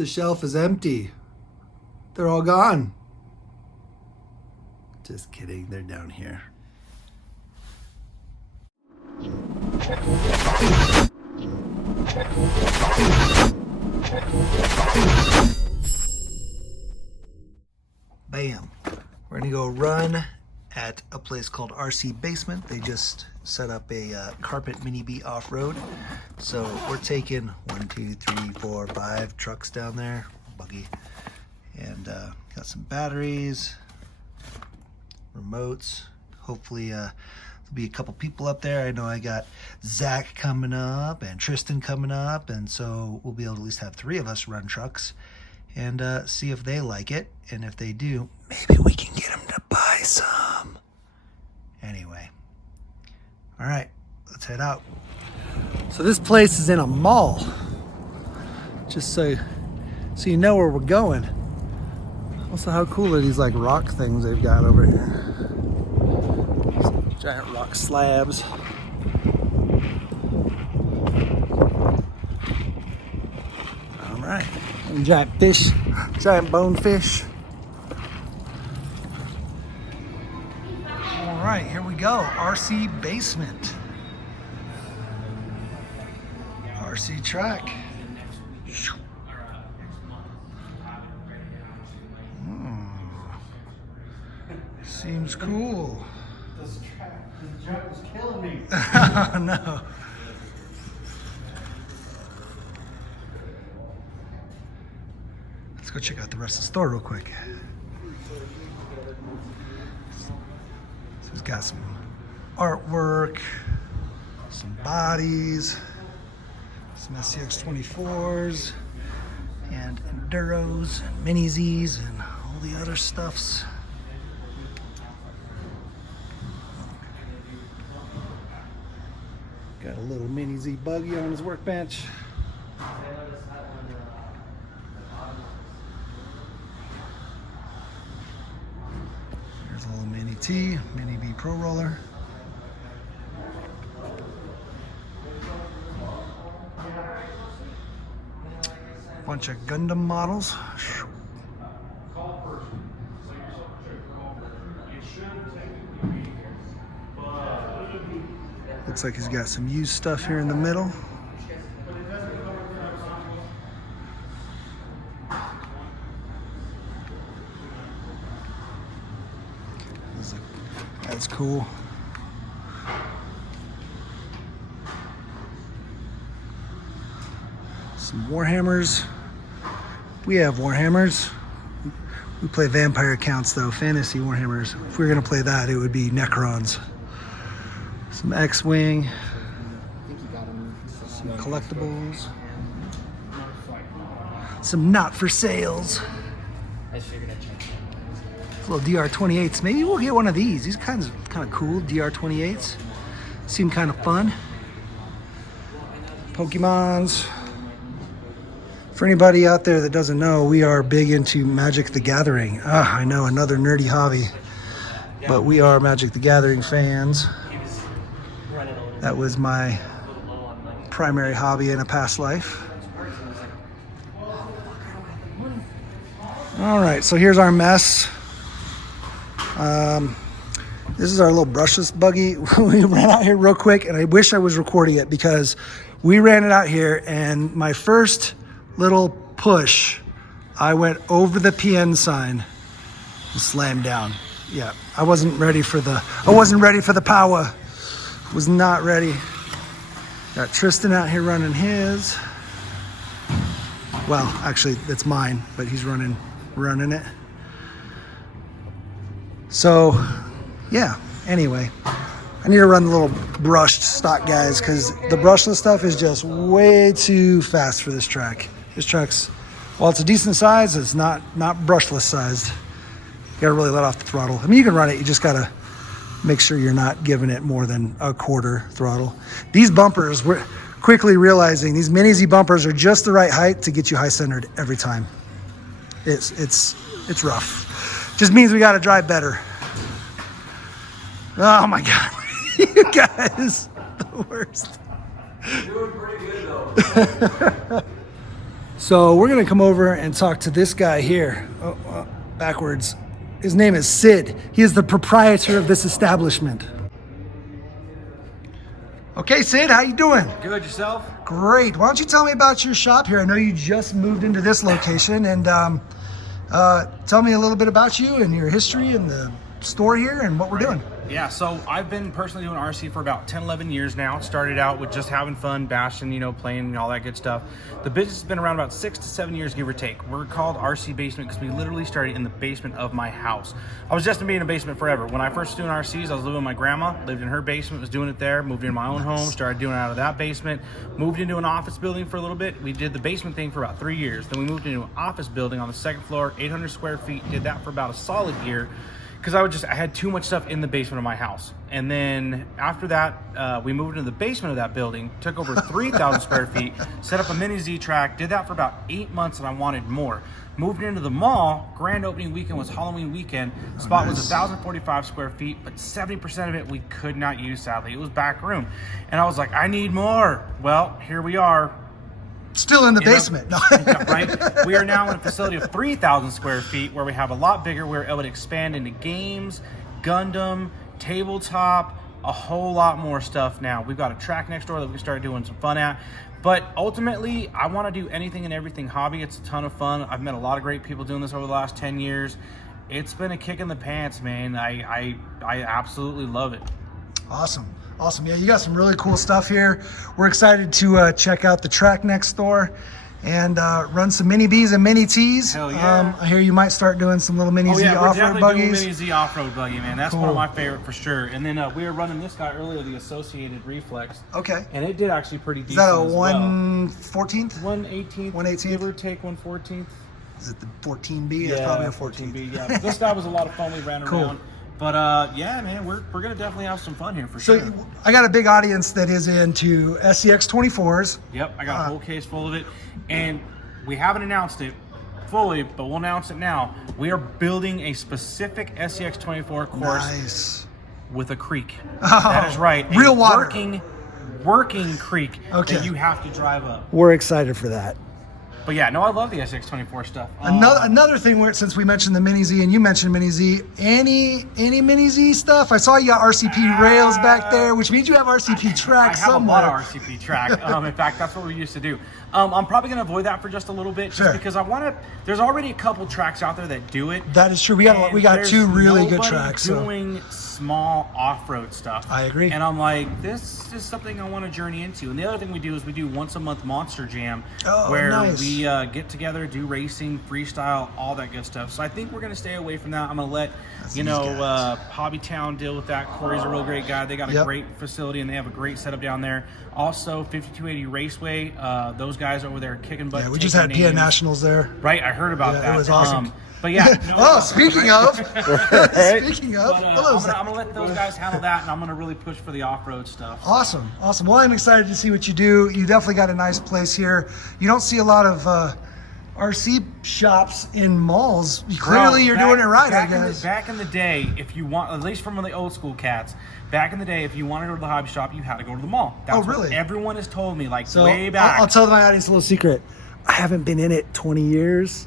the shelf is empty. They're all gone. Just kidding, they're down here. Bam. We're gonna go run at a place called RC Basement. They just set up a carpet mini B off-road. So we're taking 1, 2, 3, 4, 5 trucks down there, buggy, and got some batteries, remotes. Hopefully there'll be a couple people up there. I know I got Zach coming up and Tristan coming up, and so we'll be able to at least have 3 of us run trucks and see if they like it. And if they do, maybe we can get them to buy some. Anyway, all right, let's head out. So this place is in a mall, just so you know where we're going. Also, how cool are these like rock things they've got over here? Some giant rock slabs. All right, and giant fish, giant bonefish. All right, here we go. RC Basement. RC track. Seems cool. This truck is killing me. Oh no. Let's go check out the rest of the store real quick. So he's got some artwork, some bodies, some SCX 24s, and Enduros, and Mini Zs, and all the other stuffs. Got a little Mini Z buggy on his workbench. There's a little Mini T, Mini B Pro Roller. Bunch of Gundam models. Looks like he's got some used stuff here in the middle. That's cool. Some Warhammers. We have Warhammers. We play vampire accounts though, fantasy Warhammers. If we were gonna play that, it would be Necrons. Some X-Wing, some collectibles, some not for sales. Little DR-28s. Maybe we'll get one of these. These kind of cool DR-28s. Seem kind of fun. Pokemons. For anybody out there that doesn't know, we are big into Magic the Gathering. I know, another nerdy hobby, but we are Magic the Gathering fans. That was my primary hobby in a past life. All right, so here's our mess. This is our little brushless buggy. We ran out here real quick, and I wish I was recording it because we ran it out here, and my first little push, I went over the PN sign and slammed down. Yeah, I wasn't ready for the power. Was not ready. Got Tristan out here running his. Well, actually, it's mine, but he's running it. So, yeah, anyway, I need to run the little brushed stock guys because the brushless stuff is just way too fast for this track. This track's, while it's a decent size, it's not brushless sized. You gotta really let off the throttle. I mean, you can run it, you just gotta make sure you're not giving it more than a quarter throttle. These bumpers, we're quickly realizing these Mini Z bumpers are just the right height to get you high centered every time. It's rough. Just means we got to drive better. Oh my God, you guys, the worst. You're doing pretty good though. So we're going to come over and talk to this guy here. Backwards. His name is Sid. He is the proprietor of this establishment. Okay, Sid, how you doing? Good, yourself? Great. Why don't you tell me about your shop here? I know you just moved into this location, and tell me a little bit about you and your history and the store here and what we're doing. Yeah, so I've been personally doing RC for about 10, 11 years now. Started out with just having fun, bashing, playing and all that good stuff. The business has been around about 6 to 7 years, give or take. We're called RC Basement because we literally started in the basement of my house. I was destined to be in a basement forever. When I first was doing RCs, I was living with my grandma, lived in her basement, was doing it there, moved into my own home, started doing it out of that basement, moved into an office building for a little bit. We did the basement thing for about 3 years. Then we moved into an office building on the second floor, 800 square feet, did that for about a solid year. Because I had too much stuff in the basement of my house. And then after that, we moved into the basement of that building, took over 3,000 square feet, set up a mini Z track, did that for about 8 months, and I wanted more. Moved into the mall, grand opening weekend was Halloween weekend. Spot was 1,045 square feet, but 70% of it we could not use, sadly. It was back room. And I was like, I need more. Well, here we are. Still in the basement. No. Right? We are now in a facility of 3,000 square feet where we have a lot bigger. We're able to expand into games, Gundam, tabletop, a whole lot more stuff now. We've got a track next door that we started doing some fun at. But ultimately, I want to do anything and everything hobby. It's a ton of fun. I've met a lot of great people doing this over the last 10 years. It's been a kick in the pants, man. I absolutely love it. Awesome. Yeah, you got some really cool stuff here. We're excited to check out the track next door and run some mini Bs and mini Ts. Hell yeah. I hear you might start doing some little mini Z we're off-road definitely buggies. doing mini Z off-road buggy, man. That's Cool. one of my favorite for sure. And then we were running this guy earlier, the Associated Reflex. Okay. And it did actually pretty Is decent that a as well. 1/14th? 1/18th. 1/18th? Give or take 1/14th. Is it the 14B? It's probably a 14. 14B, yeah. This guy was a lot of fun. We ran Cool. around. But yeah, man, we're gonna definitely have some fun here for So sure. I got a big audience that is into SCX 24s. Yep, I got a whole case full of it, and we haven't announced it fully, but we'll announce it now. We are building a specific SCX 24 course Nice. with a creek. Oh, That is right. A real water. working creek Okay. that you have to drive up. We're excited for that. But yeah, no, I love the SCX 24 stuff. Another thing, where since we mentioned the Mini Z and you mentioned Mini Z, any Mini Z stuff? I saw you got RCP rails back there, which means you have RCP track I have somewhere. a lot of RCP track. In fact, that's what we used to do. I'm probably going to avoid that for just a little bit, just Sure. because I want to. There's already a couple tracks out there that do it. That is true. We got And two really good there's tracks. nobody So. doing small off-road stuff. I agree. And I'm like, this is something I want to journey into. And the other thing we do is we do once a month Monster Jam, where nice. we get together, do racing, freestyle, all that good stuff. So I think we're going to stay away from that. I'm going to let these guys. Hobbytown deal with that. Corey's a real great guy. They got a Yep. great facility and they have a great setup down there. Also, 5280 Raceway, those guys over there kicking butt. Yeah, we just had PA names. Nationals there. Right, I heard about Yeah, that. it was awesome. But yeah. Speaking of, speaking of, But, hello, I'm Zach. gonna let those guys handle that, and I'm gonna really push for the off-road stuff. Awesome. Well, I'm excited to see what you do. You definitely got a nice place here. You don't see a lot of RC shops in malls. Clearly, you're doing it right, I guess. Back in the day, if you want, at least from the old school cats, back in the day, if you wanted to go to the hobby shop, you had to go to the mall. That's really? what everyone has told me, like So way back. I'll tell my audience a little secret. I haven't been in it 20 years.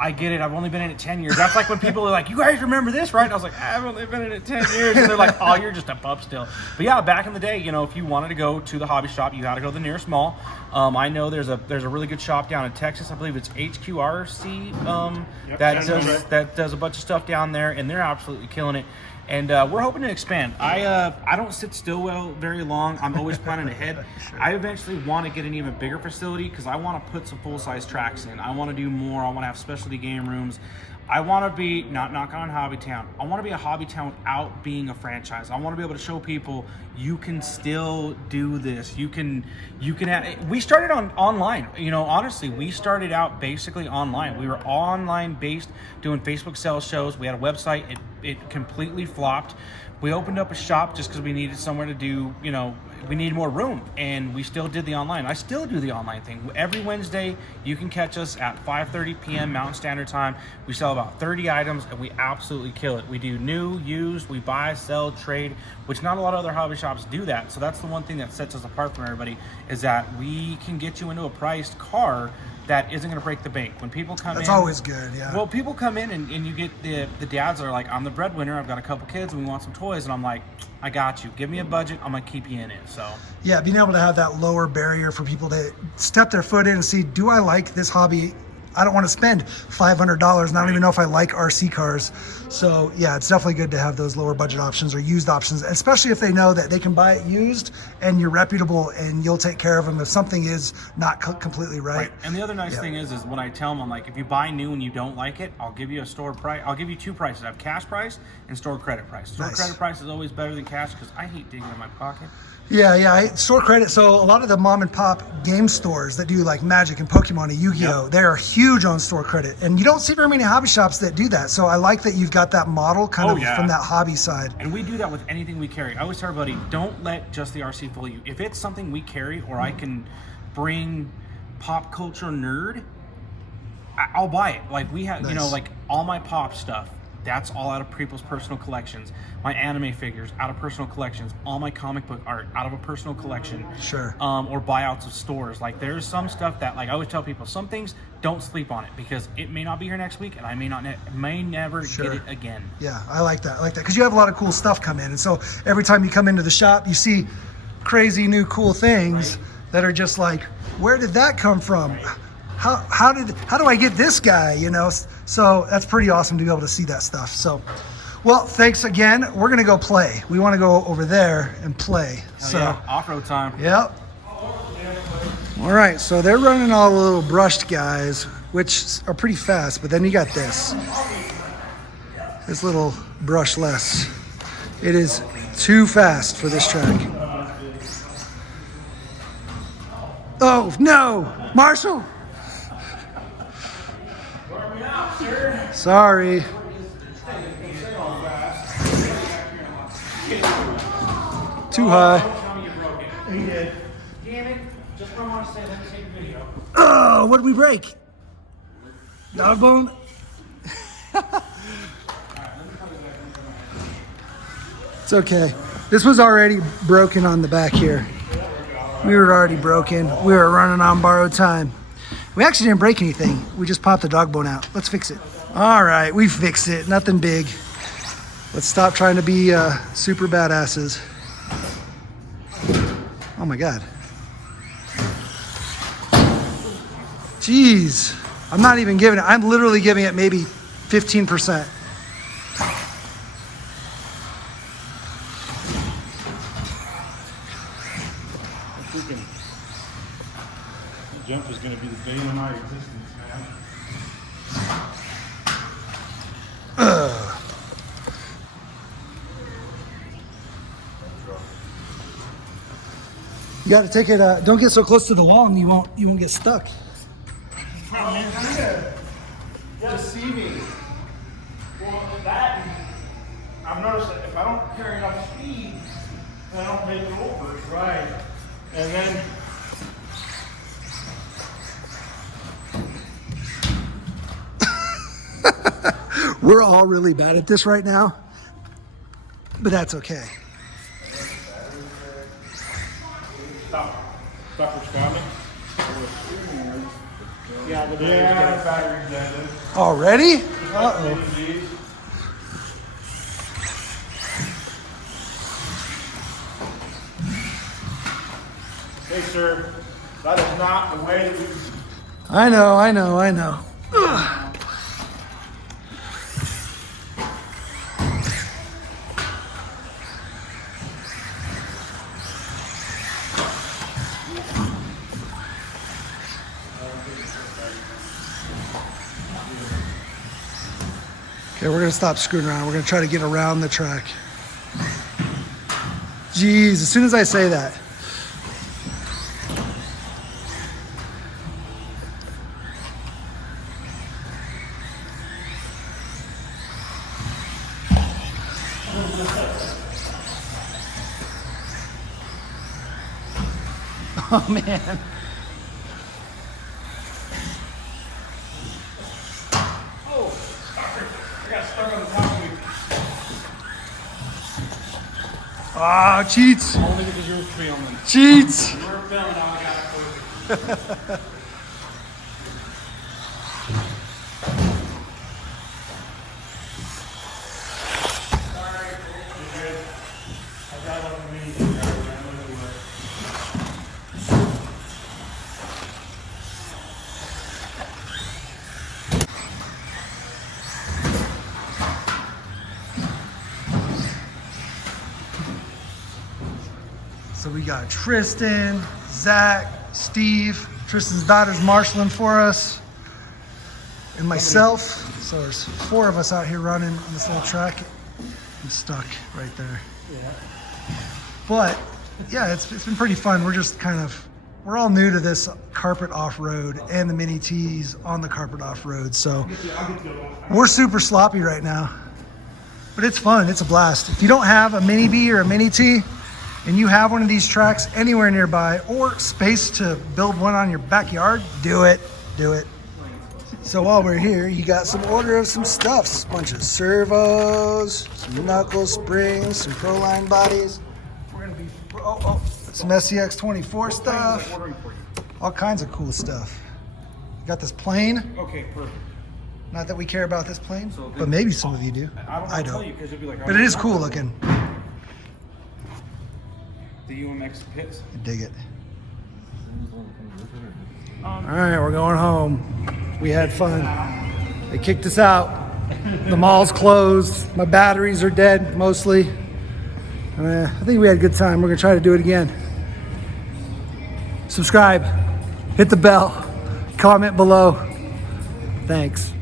I get it. I've only been in it 10 years. That's like when people are like, you guys remember this, right? And I was like, I've only been in it 10 years. And they're like, oh, you're just a pup still. But yeah, back in the day, if you wanted to go to the hobby shop, you had to go to the nearest mall. I know there's a really good shop down in Texas. I believe it's HQRC that does a bunch of stuff down there, and they're absolutely killing it. And we're hoping to expand. I don't sit still very long. I'm always planning ahead. I eventually want to get an even bigger facility because I want to put some full-size tracks in. I want to do more. I want to have specialty game rooms. I want to be, not knocking on Hobbytown, I want to be a Hobbytown without being a franchise. I want to be able to show people you can still do this. You can have, we started online. Honestly, we started out basically online. We were online based, doing Facebook sales shows. We had a website. It completely flopped. We opened up a shop just because we needed somewhere to do, we need more room, and we still did the online. I still do the online thing. Every Wednesday, you can catch us at 5:30 p.m. Mountain Standard Time. We sell about 30 items, and we absolutely kill it. We do new, used, we buy, sell, trade, which not a lot of other hobby shops do that. So that's the one thing that sets us apart from everybody, is that we can get you into a priced car that isn't going to break the bank. When people come in... That's always good, yeah. Well, people come in and you get the dads that are like, I'm the breadwinner, I've got a couple kids, and we want some toys. And I'm like, I got you. Give me a budget, I'm going to keep you in it. So yeah, being able to have that lower barrier for people to step their foot in and see, do I like this hobby? I don't want to spend $500, and I don't even know if I like RC cars. So yeah, it's definitely good to have those lower budget options or used options, especially if they know that they can buy it used and you're reputable and you'll take care of them if something is not completely right. And the other nice thing is when I tell them, I'm like, if you buy new and you don't like it, I'll give you a store price. I'll give you two prices. I have cash price and store credit price. Store credit price is always better than cash because I hate digging in my pocket. Yeah, store credit. So a lot of the mom and pop game stores that do like Magic and Pokemon and Yu-Gi-Oh, they are huge on store credit, and you don't see very many hobby shops that do that. So I like that you've got that model kind of from that hobby side. And we do that with anything we carry. I always tell everybody, don't let just the RC fool you. If it's something we carry or I can bring pop culture nerd, I'll buy it. Like we have, like all my pop stuff. That's all out of people's personal collections. My anime figures out of personal collections. All my comic book art out of a personal collection. Sure. Or buyouts of stores. Like there's some stuff that, like I always tell people, some things don't sleep on it because it may not be here next week, and I may never get it again. Yeah, I like that. I like that because you have a lot of cool stuff come in, and so every time you come into the shop, you see crazy new cool things that are just like, where did that come from? How do I get this guy, So that's pretty awesome to be able to see that stuff. So, well, thanks again. We're going to go play. We want to go over there and play. Off-road time. Yep. All right, so they're running all the little brushed guys, which are pretty fast, but then you got this little brushless. It is too fast for this track. Oh, no, Marshall. Sorry. Too high. He did. Damn it. Just what I want to say. Let me take a video. Oh, what did we break? Dog bone? It's okay. This was already broken on the back here. We were already broken. We were running on borrowed time. We actually didn't break anything. We just popped the dog bone out. Let's fix it. All right, we fixed it. Nothing big. Let's stop trying to be super badasses. Oh my God. Jeez. I'm not even giving it. I'm literally giving it maybe 15%. Jump is going to be the bane of my existence, man. You got to take it. Don't get so close to the wall, and you won't get stuck. Deceiving. Well, that I've noticed that if I don't carry enough speed, then I don't make it over. Right. And then. We're all really bad at this right now, but that's okay. Dr. Scotty? Yeah, the battery's dead. Already? Uh-oh. Hey, sir, that is not the way that we... I know. Ugh. Okay, we're gonna stop screwing around. We're gonna try to get around the track. Jeez, as soon as I say that. Oh man. Oh, sorry. I got stuck on the top of you. Ah, cheats. Only because you were filming. Cheats. You were filming, I got it for you. Sorry, you're good. I got one of me. So we got Tristan, Zach, Steve, Tristan's daughter's marshalling for us, and myself. So there's 4 of us out here running on this little track. I'm stuck right there. Yeah. But yeah, it's been pretty fun. We're all new to this carpet off-road and the mini T's on the carpet off-road. So we're super sloppy right now, but it's fun. It's a blast. If you don't have a mini B or a mini T, and you have one of these tracks anywhere nearby or space to build one on your backyard, do it. So while we're here, you got some order of some stuffs. Bunch of servos, some knuckle springs, some Proline bodies. We're gonna be, some SCX 24 stuff. All kinds of cool stuff. Got this plane. Okay, perfect. Not that we care about this plane, but maybe some of you do. I Tell don't. you, 'cause you'll be like, But it is cool looking. The UMX pits. I dig it. All right, we're going home. We had fun. They kicked us out. The mall's closed. My batteries are dead, mostly. I think we had a good time. We're gonna try to do it again. Subscribe, hit the bell, comment below. Thanks.